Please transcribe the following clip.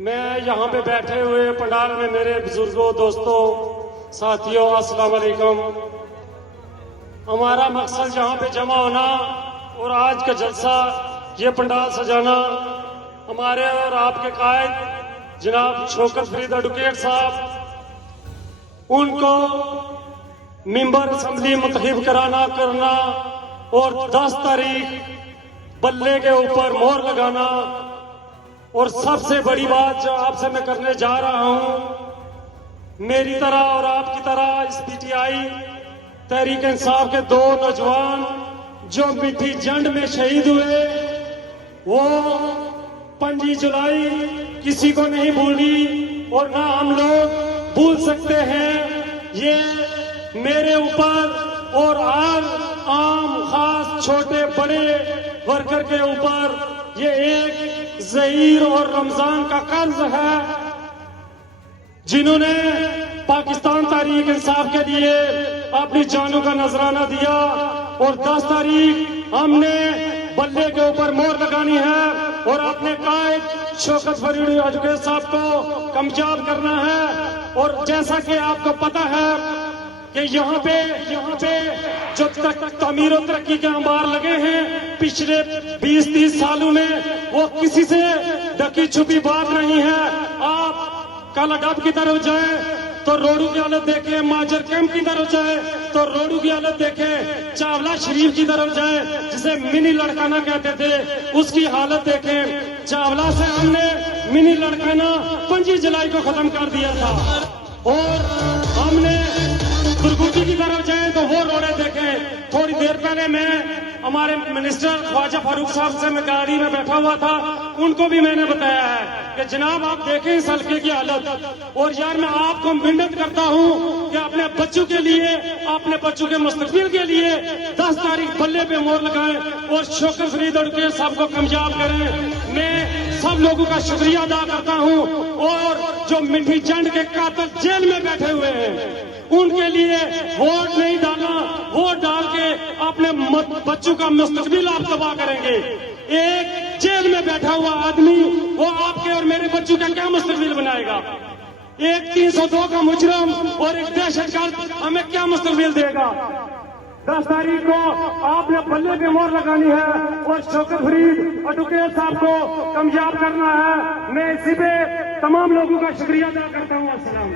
मैं यहाँ पे बैठे हुए पंडाल में मेरे बुजुर्गों, दोस्तों, साथियों, अस्सलाम वालेकुम। हमारा मकसद यहाँ पे जमा होना और आज का जलसा, ये पंडाल सजाना, हमारे और आपके कायद जनाब शौकत फरीद एडवोकेट साहब, उनको मेंबर असेंबली मुंतखब करना और 10 तारीख बल्ले के ऊपर मोहर लगाना। और सबसे बड़ी बात जो आपसे मैं करने जा रहा हूं, मेरी तरह और आपकी तरह इस पीटीआई तहरीक इंसाफ के 2 नौजवान जो मिठी जंड में शहीद हुए, वो 5 जुलाई किसी को नहीं भूली और ना हम लोग भूल सकते हैं। ये मेरे ऊपर और हर आम खास छोटे बड़े वर्कर के ऊपर ये एक ज़हीर और रमजान का कर्ज है, जिन्होंने पाकिस्तान तहरीक इंसाफ के लिए अपनी जानों का नजराना दिया। और 10 तारीख हमने बल्ले के ऊपर मोहर लगानी है और अपने कायद शौकत फरीद एडवोकेट साहब को कामयाब करना है। और जैसा कि आपको पता है कि यहाँ पे जो तमीर और तरक्की के अंबार लगे हैं पिछले 20-30 सालों में, वो किसी से ढकी छुपी बात नहीं है। आप कालाडब की तरफ जाए तो रोडू की हालत देखें, माजर कैंप की तरफ जाए तो रोडू की हालत देखें, चावला शरीफ की तरफ जाए जिसे मिनी लड़काना कहते थे, उसकी हालत देखें। चावला से हमने मिनी लड़काना 5 जुलाई को खत्म कर दिया था। और हमने दुर्गुटी की तरफ जाए तो वो रोड़े देखें। थोड़ी देर पहले मैं हमारे मिनिस्टर ख्वाजा फारूक साहब से मैं गाड़ी में बैठा हुआ था, उनको भी मैंने बताया है कि जनाब आप देखें इस हल्के की हालत। और यार मैं आपको मिन्नत करता हूं कि अपने बच्चों के लिए, अपने बच्चों के मुस्तकबिल के लिए 10 तारीख बल्ले पे मोहर लगाएं और शौकत फरीद एडवोकेट साहब को कामयाब करें। मैं सब लोगों का शुक्रिया अदा करता हूं और जो मिठी जंड के कातिल जेल में बैठे हुए हैं उनके लिए वोट नहीं डालना, वोट डाल के अपने बच्चों का मुस्तकबिल आप तबाह करेंगे। एक जेल में बैठा हुआ आदमी वो आपके और मेरे बच्चों का क्या मुस्तकबिल बनाएगा? एक 302 का मुजरम और एक दहशतगर्द हमें क्या मुस्तकबिल देगा? 10 तारीख को आपने बल्ले पे मोहर लगानी है और शौकत फरीद एडवोकेट साहब को कामयाब करना है। मैं इसी पे तमाम लोगों का शुक्रिया अदा करता हूँ। अस्सलाम।